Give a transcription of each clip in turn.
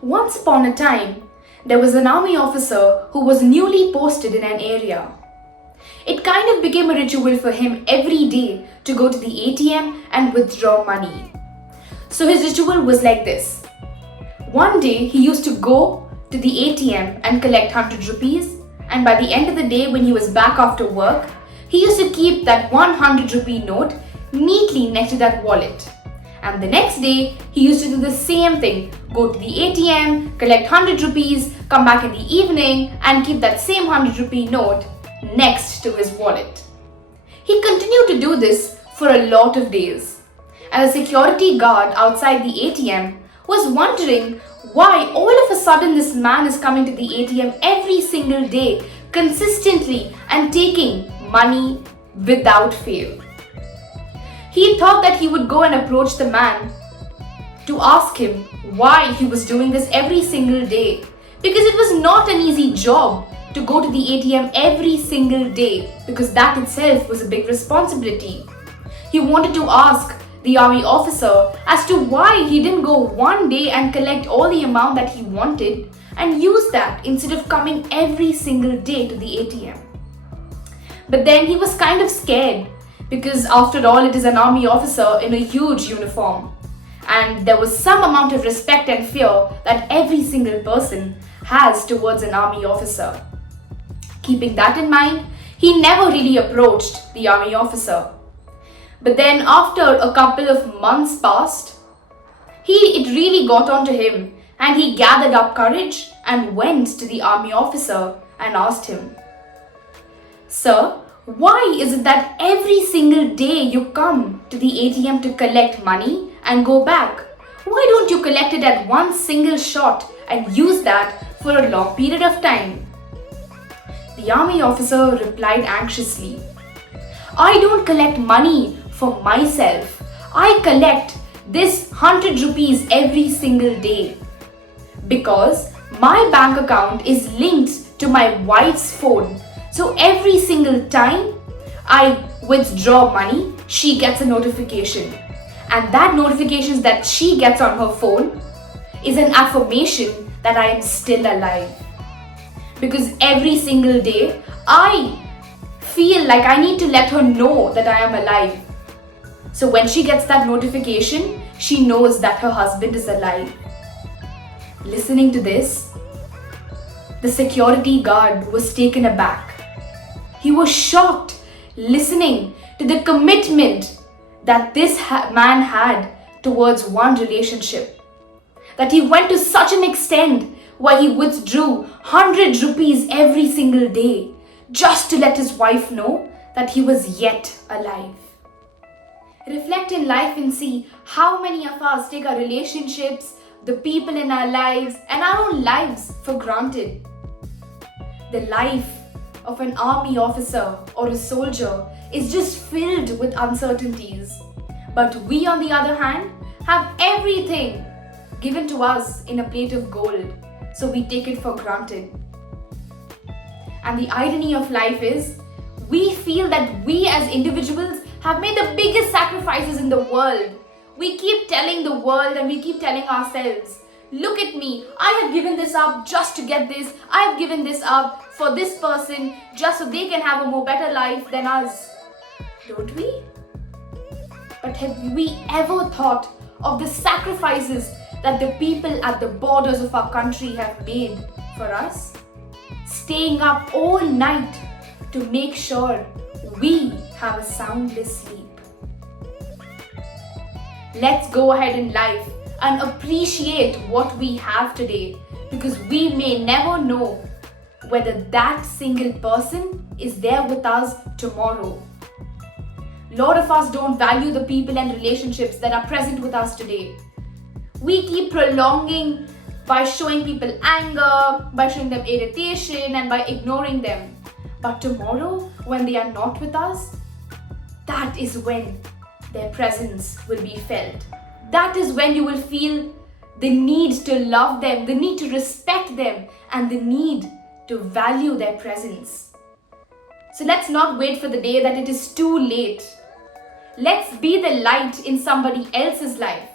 Once upon a time, there was an army officer who was newly posted in an area. It kind of became a ritual for him every day to go to the ATM and withdraw money. So his ritual was like this. One day he used to go to the ATM and collect 100 rupees, and by the end of the day when he was back after work, he used to keep that 100 rupee note neatly next to that wallet. And the next day, he used to do the same thing. Go to the ATM, collect 100 rupees, come back in the evening and keep that same 100 rupee note next to his wallet. He continued to do this for a lot of days. And the security guard outside the ATM was wondering why all of a sudden this man is coming to the ATM every single day, consistently and taking money without fail. He thought that he would go and approach the man to ask him why he was doing this every single day, because it was not an easy job to go to the ATM every single day, because that itself was a big responsibility. He wanted to ask the army officer as to why he didn't go one day and collect all the amount that he wanted and use that instead of coming every single day to the ATM. But then he was kind of scared, because after all it is an army officer in a huge uniform, and there was some amount of respect and fear that every single person has towards an army officer. Keeping that in mind, he never really approached the army officer. But then after a couple of months passed, it really got onto him, and he gathered up courage and went to the army officer and asked him, "Sir, why is it that every single day you come to the ATM to collect money and go back? Why don't you collect it at one single shot and use that for a long period of time?" The army officer replied anxiously, "I don't collect money for myself. I collect this 100 rupees every single day because my bank account is linked to my wife's phone. So every single time I withdraw money, she gets a notification. And that notification that she gets on her phone is an affirmation that I am still alive. Because every single day, I feel like I need to let her know that I am alive. So when she gets that notification, she knows that her husband is alive." Listening to this, the security guard was taken aback. He was shocked listening to the commitment that this man had towards one relationship. That he went to such an extent where he withdrew 100 rupees every single day just to let his wife know that he was yet alive. Reflect in life and see how many of us take our relationships, the people in our lives, and our own lives for granted. The life of an army officer or a soldier is just filled with uncertainties. But we, on the other hand, have everything given to us in a plate of gold, so we take it for granted. And the irony of life is, we feel that we as individuals have made the biggest sacrifices in the world. We keep telling the world and we keep telling ourselves, "Look at me, I have given this up just to get this. I have given this up for this person just so they can have a more better life than us." Don't we? But have we ever thought of the sacrifices that the people at the borders of our country have made for us? Staying up all night to make sure we have a soundless sleep. Let's go ahead in life and appreciate what we have today, because we may never know whether that single person is there with us tomorrow. A lot of us don't value the people and relationships that are present with us today. We keep prolonging by showing people anger, by showing them irritation, and by ignoring them. But tomorrow, when they are not with us, that is when their presence will be felt. That is when you will feel the need to love them, the need to respect them, and the need to value their presence. So let's not wait for the day that it is too late. Let's be the light in somebody else's life,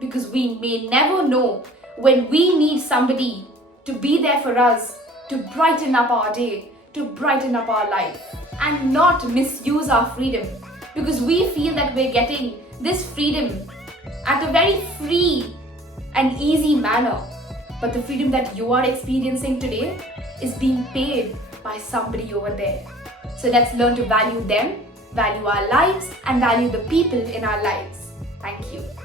because we may never know when we need somebody to be there for us, to brighten up our day, to brighten up our life, and not misuse our freedom, because we feel that we're getting this freedom at a very free and easy manner. But the freedom that you are experiencing today is being paid by somebody over there. So let's learn to value them, value our lives, and value the people in our lives. Thank you.